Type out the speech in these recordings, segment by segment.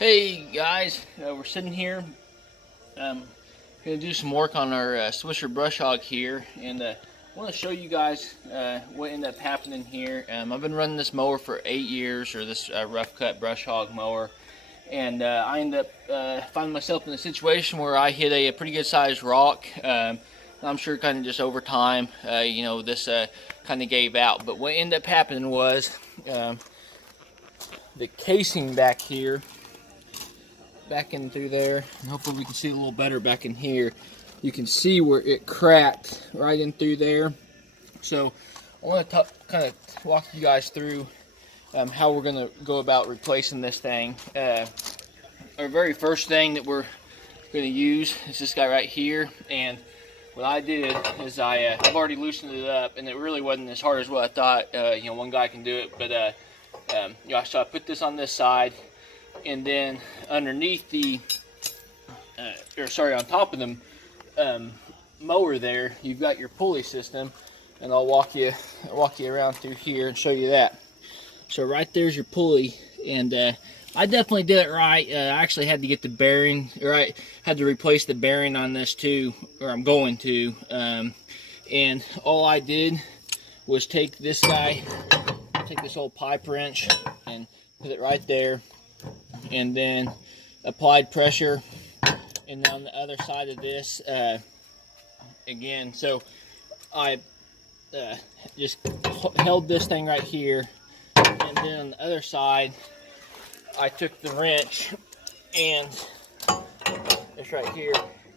Hey guys, we're sitting here going to do some work on our Swisher brush hog here, and I want to show you guys what ended up happening here. I've been running this mower for 8 years, or this rough cut brush hog mower, and I ended up finding myself in a situation where I hit a pretty good sized rock. I'm sure kind of just over time, this kind of gave out, but what ended up happening was the casing back here, back in through there, and hopefully we can see a little better back in here. You can see where it cracked right in through there. So I want to kind of walk you guys through how we're going to go about replacing this thing. Our very first thing that we're going to use is this guy right here, and what I did is I've already loosened it up, and it really wasn't as hard as what I thought. One guy can do it, but so I put this on this side, and then underneath on top of the mower there, you've got your pulley system, and I'll walk you around through here and show you that. So right there's your pulley, and I definitely did it right. I actually had to get the bearing, or I had to replace the bearing on this too, or I'm going to. And all I did was take this old pipe wrench and put it right there, and then applied pressure, and on the other side of this again. So I just held this thing right here, and then on the other side I took the wrench and it's right here,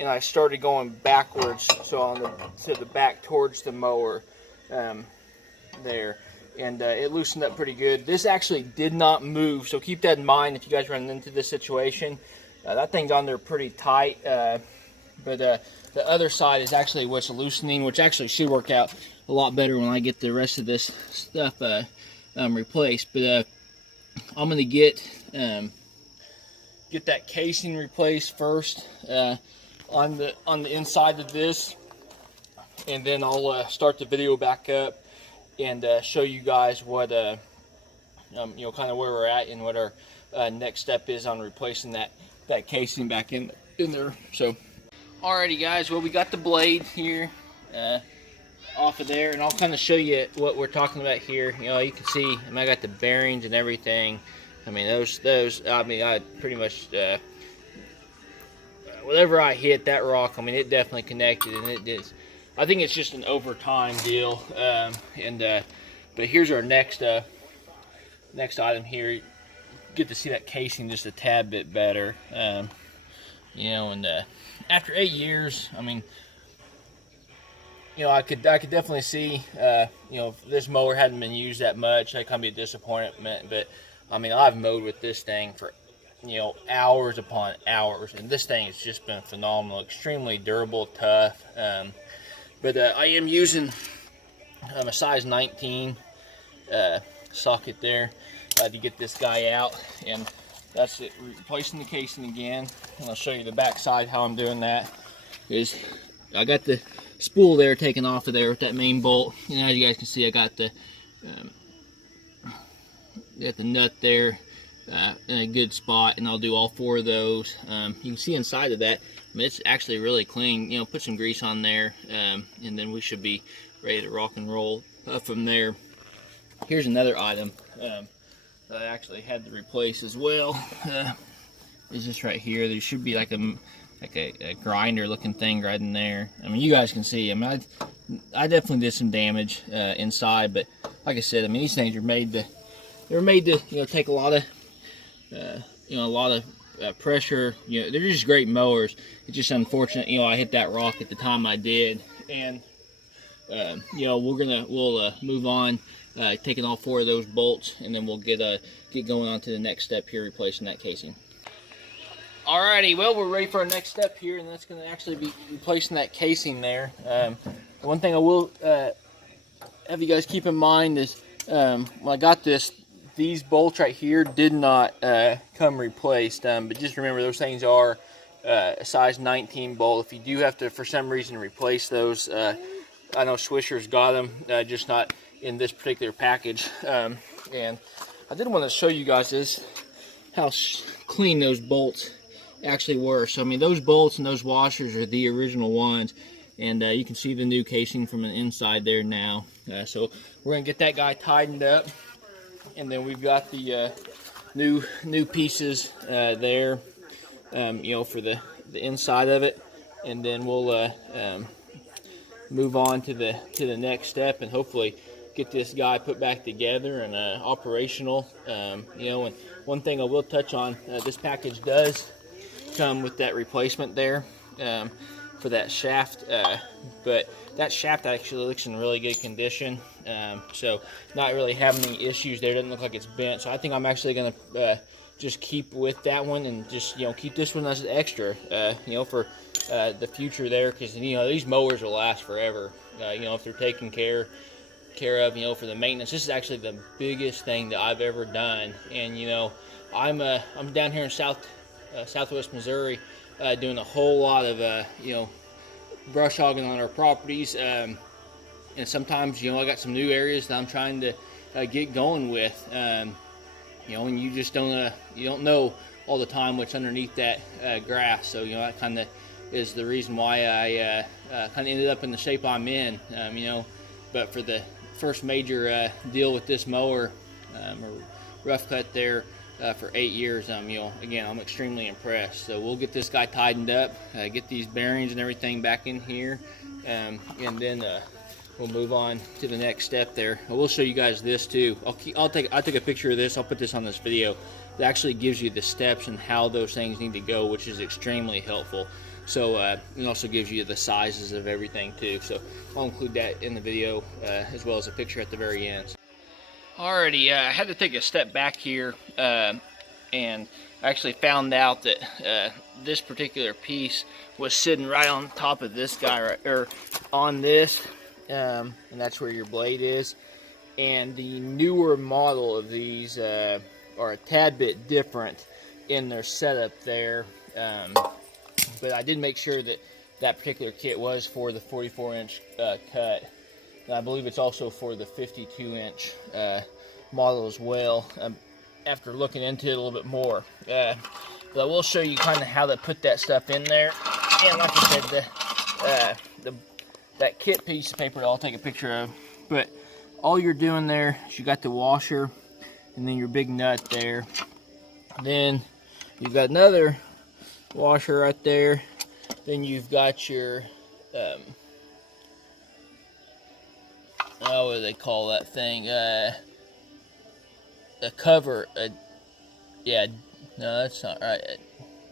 and I started going backwards, so to the back towards the mower there. And it loosened up pretty good. This actually did not move, so keep that in mind if you guys run into this situation. That thing's on there pretty tight, but the other side is actually what's loosening, which actually should work out a lot better when I get the rest of this stuff replaced. But I'm gonna get that casing replaced first on the inside of this, and then I'll start the video back up and show you guys what kind of where we're at and what our next step is on replacing that casing back in there. So alrighty guys, well, we got the blade here off of there, and I'll kind of show you what we're talking about here. You can see, I got the bearings and everything. I mean, I pretty much whatever I hit that rock, I mean, it definitely connected, and it did. I think it's just an overtime deal, but here's our next item here. You get to see that casing just a tad bit better, and after 8 years, I mean, I could definitely see, if this mower hadn't been used that much, that kind of be a disappointment. But I mean, I've mowed with this thing for hours upon hours, and this thing has just been phenomenal, extremely durable, tough. But I am using a size 19 socket there to get this guy out, and that's it. Replacing the casing again, and I'll show you the back side how I'm doing that. I got the spool there taken off of there with that main bolt, and as you guys can see, I got the nut there in a good spot, and I'll do all 4 of those. You can see inside of that, I mean, it's actually really clean. Put some grease on there, and then we should be ready to rock and roll from there. Here's another item that I actually had to replace as well. Is this right here? There should be like a grinder looking thing right in there. I mean, you guys can see. I mean, I definitely did some damage inside, but like I said, I mean, these things are made to take a lot of pressure. They're just great mowers. It's just unfortunate, I hit that rock at the time I did, and we'll move on, taking all 4 of those bolts, and then we'll get going on to the next step here, replacing that casing. Alrighty, well, we're ready for our next step here, and that's going to actually be replacing that casing there. One thing I will have you guys keep in mind is when I got this, these bolts right here did not come replaced, but just remember, those things are a size 19 bolt. If you do have to, for some reason, replace those, I know Swisher's got them, just not in this particular package. And I did want to show you guys this, how clean those bolts actually were. So I mean, those bolts and those washers are the original ones, and you can see the new casing from the inside there now. So we're gonna get that guy tightened up, and then we've got the new pieces there, you know, for the inside of it, and then we'll move on to the next step, and hopefully get this guy put back together and operational. You know, and one thing I will touch on, this package does come with that replacement there for that shaft, but that shaft actually looks in really good condition, so not really having any issues there. Doesn't look like it's bent, so I think I'm actually going to just keep with that one, and just, you know, keep this one as an extra, you know, for the future there, because, you know, these mowers will last forever, you know, if they're taken care of, you know, for the maintenance. This is actually the biggest thing that I've ever done. And, you know, I'm down here in southwest Missouri, doing a whole lot of you know, brush hogging on our properties, and sometimes, you know, I got some new areas that I'm trying to get going with, you know, and you just don't know all the time what's underneath that grass. So, you know, that kind of is the reason why I kind of ended up in the shape I'm in, you know. But for the first major deal with this mower, or rough cut there, for 8 years, you know, again, I'm extremely impressed. So we'll get this guy tightened up, get these bearings and everything back in here, and then we'll move on to the next step there. I will show you guys this too. I'll take a picture of this. I'll put this on this video. It actually gives you the steps and how those things need to go, which is extremely helpful. So it also gives you the sizes of everything too. So I'll include that in the video, as well as a picture at the very end. Alrighty, I had to take a step back here, and I actually found out that this particular piece was sitting right on top of this guy, right, or on this, and that's where your blade is. And the newer model of these are a tad bit different in their setup there, but I did make sure that that particular kit was for the 44-inch cut. And I believe it's also for the 52-inch model as well, after looking into it a little bit more. But I will show you kind of how to put that stuff in there. And like I said, that kit piece of paper that I'll take a picture of. But all you're doing there is you got the washer and then your big nut there. Then you've got another washer right there. Then you've got your what do they call that thing? A cover. Yeah, no, that's not right.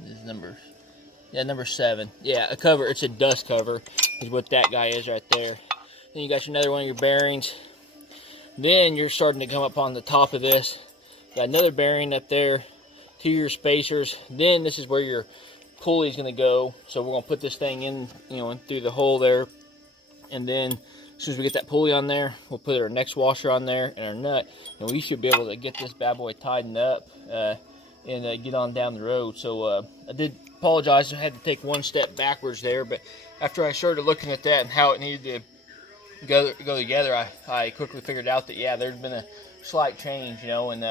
This is number 7. Yeah, a cover. It's a dust cover, is what that guy is right there. Then you got another one of your bearings. Then you're starting to come up on the top of this. Got another bearing up there, 2 your spacers. Then this is where your pulley is going to go. So we're going to put this thing in, you know, in through the hole there, and then as soon as we get that pulley on there, we'll put our next washer on there and our nut, and we should be able to get this bad boy tightened up and get on down the road. So I did apologize, I had to take one step backwards there, but after I started looking at that and how it needed to go together, I quickly figured out that, yeah, there's been a slight change, you know, and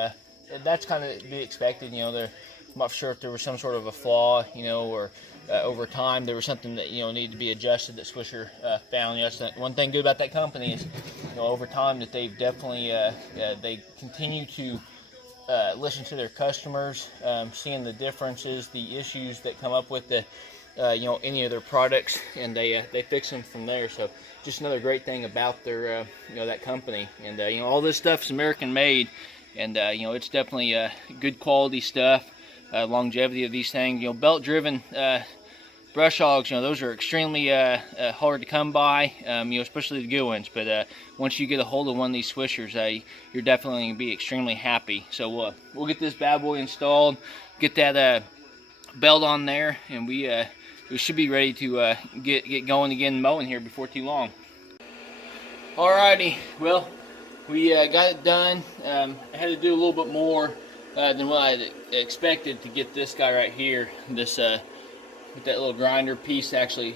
that's kind of to be expected. You know, I'm not sure if there was some sort of a flaw, you know, or over time there was something that, you know, needed to be adjusted that Swisher found. You know, that's one thing good about that company is, you know, over time that they've definitely they continue to listen to their customers, seeing the differences, the issues that come up with the you know, any of their products, and they fix them from there. So just another great thing about their you know, that company. And you know, all this stuff is American made, and you know, it's definitely good quality stuff. Longevity of these things, you know, belt driven brush hogs, you know, those are extremely hard to come by, you know, especially the good ones. But once you get a hold of one of these Swishers, you're definitely going to be extremely happy. So we'll get this bad boy installed, get that belt on there, and we should be ready to get going again mowing here before too long. Alrighty, well, we got it done. I had to do a little bit more than what I expected to get this guy right here. This with that little grinder piece actually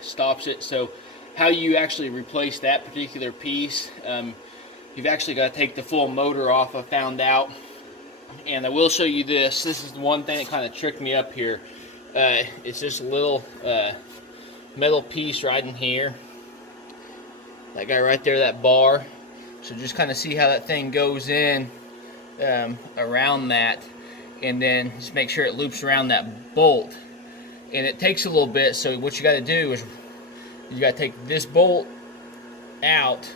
stops it. So how you actually replace that particular piece, you've actually got to take the full motor off. I found out And I will show you this. This is the one thing that kind of tricked me up here. It's just a little metal piece right in here. That guy right there, that bar. So just kind of see how that thing goes in around that, and then just make sure it loops around that bolt. And it takes a little bit, so what you got to do is you got to take this bolt out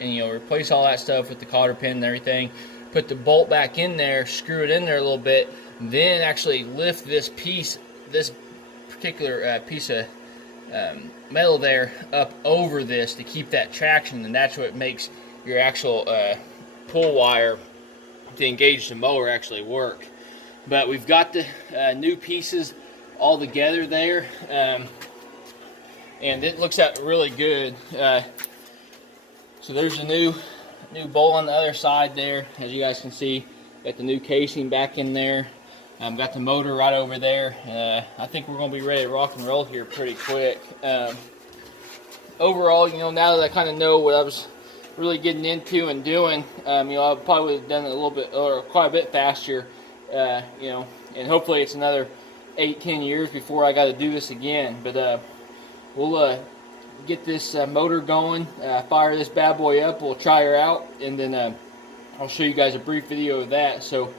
and, you know, replace all that stuff with the cotter pin and everything. Put the bolt back in there, screw it in there a little bit, then actually lift this piece, this particular piece of metal there up over this to keep that traction, and that's what makes your actual pull wire to engage the mower actually work. But we've got the new pieces all together there, and it looks out really good. So there's a new bolt on the other side there, as you guys can see. Got the new casing back in there. Got the motor right over there. I think we're going to be ready to rock and roll here pretty quick. Overall, you know, now that I kind of know what I was really getting into and doing, you know, I probably would have done it a little bit, or quite a bit faster, you know, and hopefully it's another 8-10 years before I got to do this again. But we'll get this motor going, fire this bad boy up, we'll try her out, and then I'll show you guys a brief video of that. So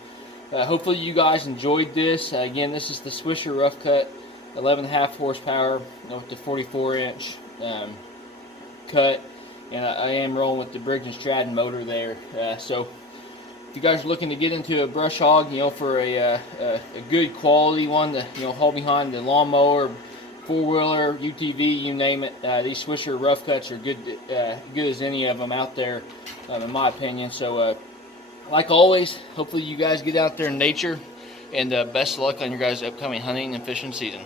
hopefully you guys enjoyed this. Again, this is the Swisher Roughcut 11.5 horsepower, you know, with the 44-inch cut, and I am rolling with the Briggs & Stratton motor there. So if you guys are looking to get into a brush hog, you know, for a good quality one to, you know, haul behind the lawnmower, four-wheeler, UTV, you name it, these Swisher Roughcuts are good as any of them out there, in my opinion. So like always, hopefully you guys get out there in nature, and best of luck on your guys' upcoming hunting and fishing season.